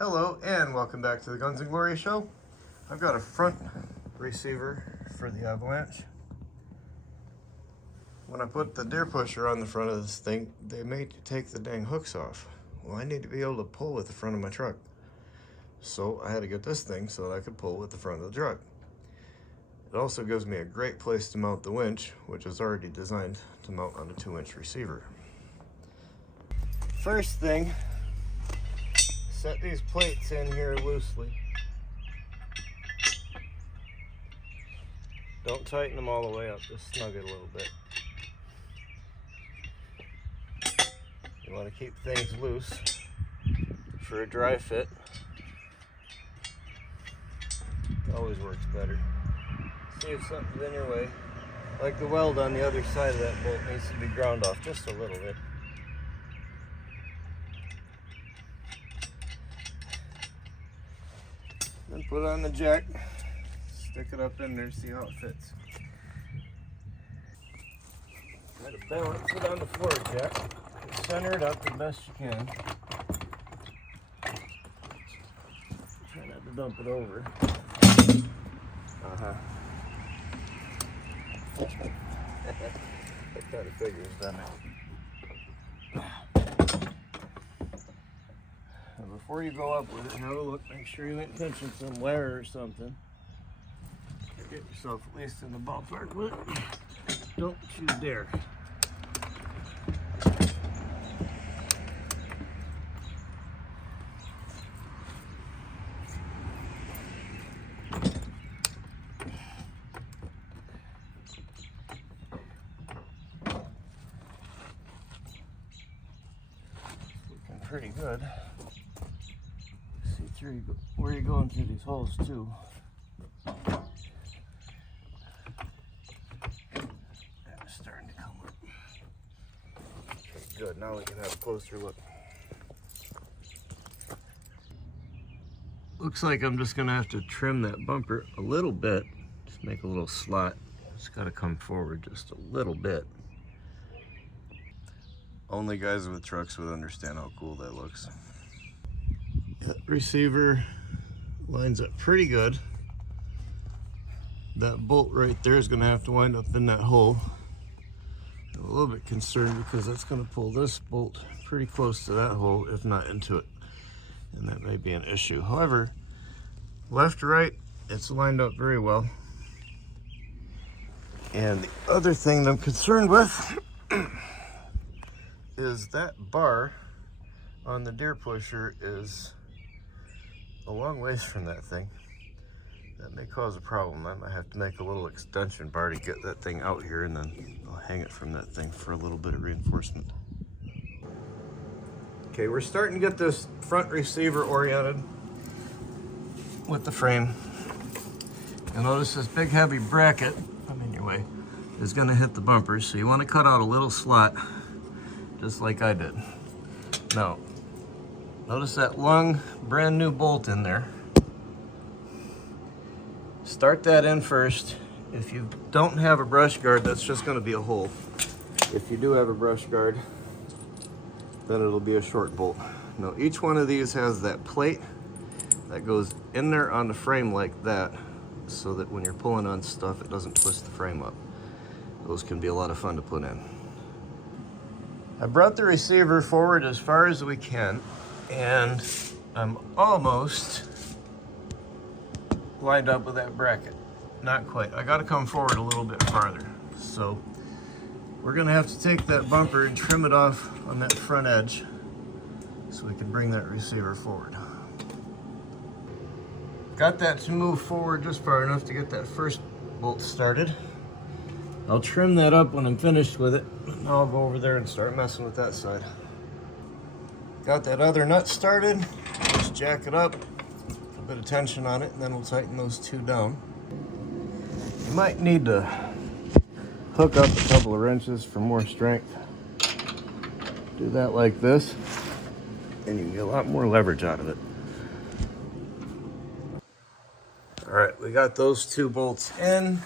Hello and welcome back to the Guns and Glory show. I've got a front receiver for the Avalanche. When I put the deer pusher on the front of this thing, they made you take the dang hooks off. Well, I need to be able to pull with the front of my truck. So I had to get this thing so that I could pull with the front of the truck. It also gives me a great place to mount the winch, which is already designed to mount on a 2-inch receiver. First thing, set these plates in here loosely. Don't tighten them all the way up, just snug it a little bit. You want to keep things loose for a dry fit. It always works better. See if something's in your way. Like the weld on the other side of that bolt needs to be ground off just a little bit. Then put on the jack, stick it up in there, see how it fits. Try to balance it on the floor jack. Center it up the best you can. Try not to dump it over. That kind of figures, doesn't it? Before you go up with it, have a look, make sure you ain't pinching some wire or something. Get yourself at least in the ballpark with it. Don't you dare. Looking pretty good. See through where you're going through these holes too. That's starting to come up. Okay, good. Now we can have a closer look. Looks like I'm just gonna have to trim that bumper a little bit. Just make a little slot. It's gotta come forward just a little bit. Only guys with trucks would understand how cool that looks. That receiver lines up pretty good. That bolt right there is going to have to wind up in that hole. I'm a little bit concerned because that's going to pull this bolt pretty close to that hole, if not into it. And that may be an issue. However, left to right, it's lined up very well. And the other thing that I'm concerned with is that bar on the deer pusher is a long ways from that thing. That may cause a problem. I might have to make a little extension bar to get that thing out here, and then I'll hang it from that thing for a little bit of reinforcement. Okay, we're starting to get this front receiver oriented with the frame. You'll notice this big heavy bracket, I'm in your way, is going to hit the bumpers, so you want to cut out a little slot just like I did. Now, notice that long, brand new bolt in there. Start that in first. If you don't have a brush guard, that's just going to be a hole. If you do have a brush guard, then it'll be a short bolt. Now, each one of these has that plate that goes in there on the frame like that, so that when you're pulling on stuff, it doesn't twist the frame up. Those can be a lot of fun to put in. I brought the receiver forward as far as we can, and I'm almost lined up with that bracket. Not quite. I gotta come forward a little bit farther. So we're gonna have to take that bumper and trim it off on that front edge so we can bring that receiver forward. Got that to move forward just far enough to get that first bolt started. I'll trim that up when I'm finished with it. Now I'll go over there and start messing with that side. Got that other nut started. Just jack it up, a bit of tension on it, and then we'll tighten those two down. You might need to hook up a couple of wrenches for more strength. Do that like this, and you can get a lot more leverage out of it. All right, we got those two bolts in.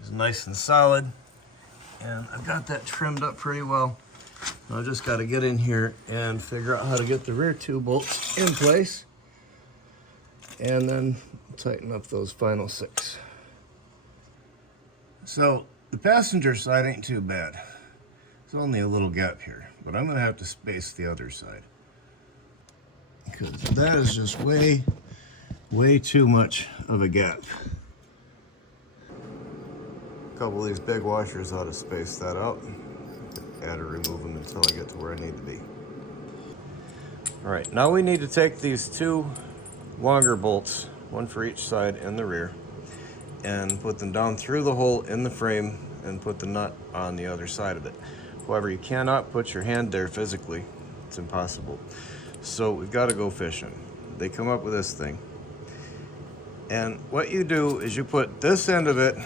It's nice and solid, and I've got that trimmed up pretty well. I just got to get in here and figure out how to get the rear 2 bolts in place, and then tighten up those final 6. So the passenger side ain't too bad. There's only a little gap here, but I'm gonna have to space the other side because that is just way too much of a gap. A couple of these big washers ought to space that out. Add or remove them until I get to where I need to be. All right, now we need to take these 2 longer bolts, one for each side and the rear, and put them down through the hole in the frame and put the nut on the other side of it. However, you cannot put your hand there physically. It's impossible. So we've got to go fishing. They come up with this thing. And what you do is you put this end of it,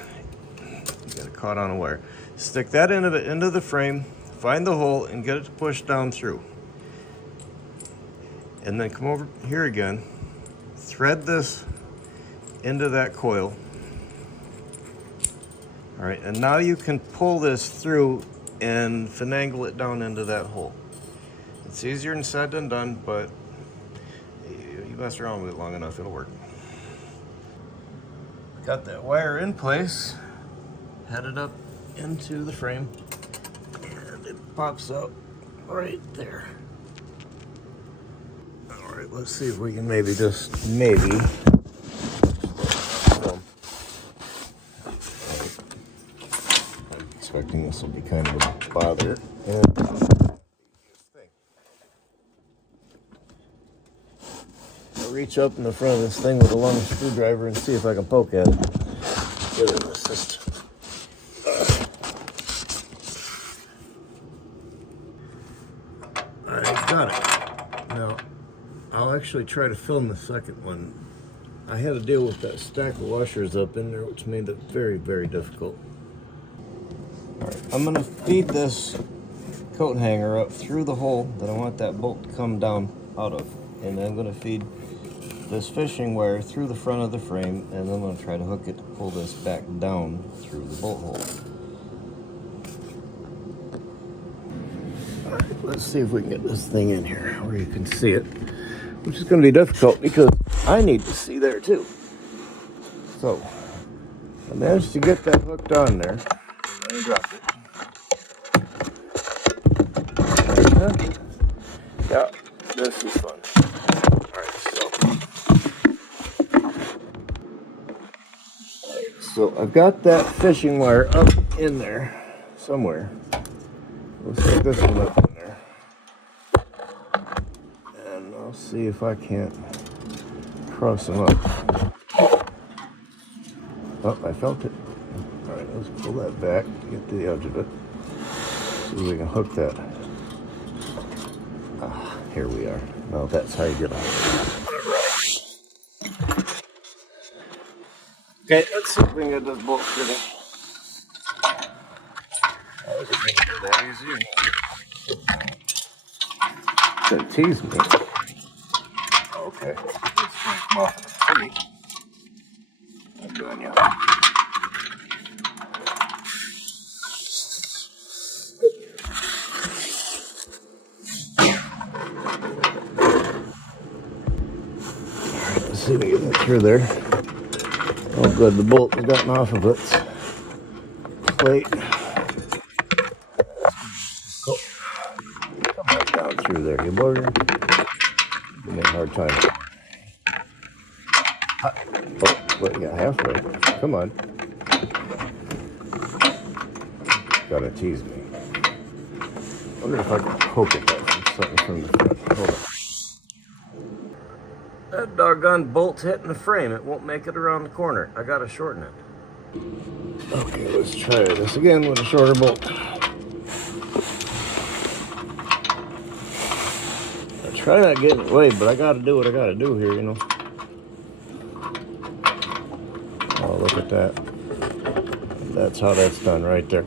you got it caught on a wire, stick that end of it into the frame, find the hole, and get it to push down through. And then come over here again, thread this into that coil. All right, and now you can pull this through and finagle it down into that hole. It's easier said than done, but you mess around with it long enough, it'll work. Got that wire in place, headed up into the frame, and it pops out right there. All right, let's see if we can maybe expecting this will be kind of a bother. I'll reach up in the front of this thing with a long screwdriver and see if I can poke at it. Get an assist. I got it. Now, I'll actually try to film the second one. I had to deal with that stack of washers up in there, which made it very, very difficult. Alright, I'm going to feed this coat hanger up through the hole that I want that bolt to come down out of. And then I'm going to feed this fishing wire through the front of the frame, and then I'm going to try to hook it to pull this back down through the bolt hole. Alright, let's see if we can get this thing in here where you can see it, which is going to be difficult because I need to see there too. So, I managed to get that hooked on there. I dropped it. Yeah, this is fun. So I've got that fishing wire up in there somewhere. Let's stick this one up in there. And I'll see if I can't cross them up. Oh, I felt it. All right, let's pull that back, get to the edge of it. See if we can hook that. Ah, here we are. Now that's how you get off. Okay, let's see if we can get this bolt fitting. I wasn't going to do that easy. It's going to tease me. Okay, let's come off of the tree. I'm doing you. Let's see if we can get that through there. Oh good, the bolt has gotten off of its plate. Oh. Come back down through there, you bugger. Give me a hard time. Oh, but yeah, halfway. Come on. Gotta tease me. I wonder if I can poke at that from something from the front. Hold on. That doggone bolt's hitting the frame. It won't make it around the corner. I gotta shorten it. Okay, let's try this again with a shorter bolt. I try not getting in the way, but I gotta do what I gotta do here, you know. Oh, look at that. That's how that's done right there.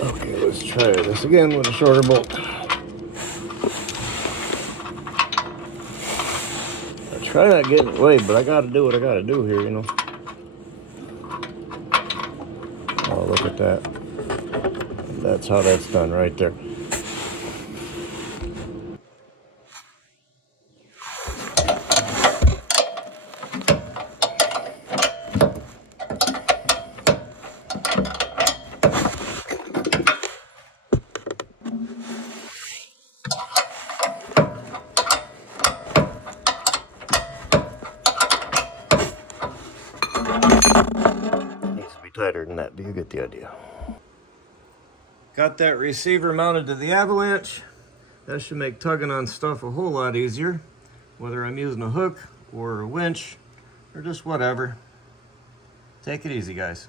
Okay, let's try this this again with a shorter bolt. I try not getting it away, but I gotta do what I gotta do here, you know. Oh, look at that. That's how that's done right there. Needs to be tighter than that, but you get the idea. Got that receiver mounted to the Avalanche. That should make tugging on stuff a whole lot easier, whether I'm using a hook or a winch or just whatever. Take it easy, guys.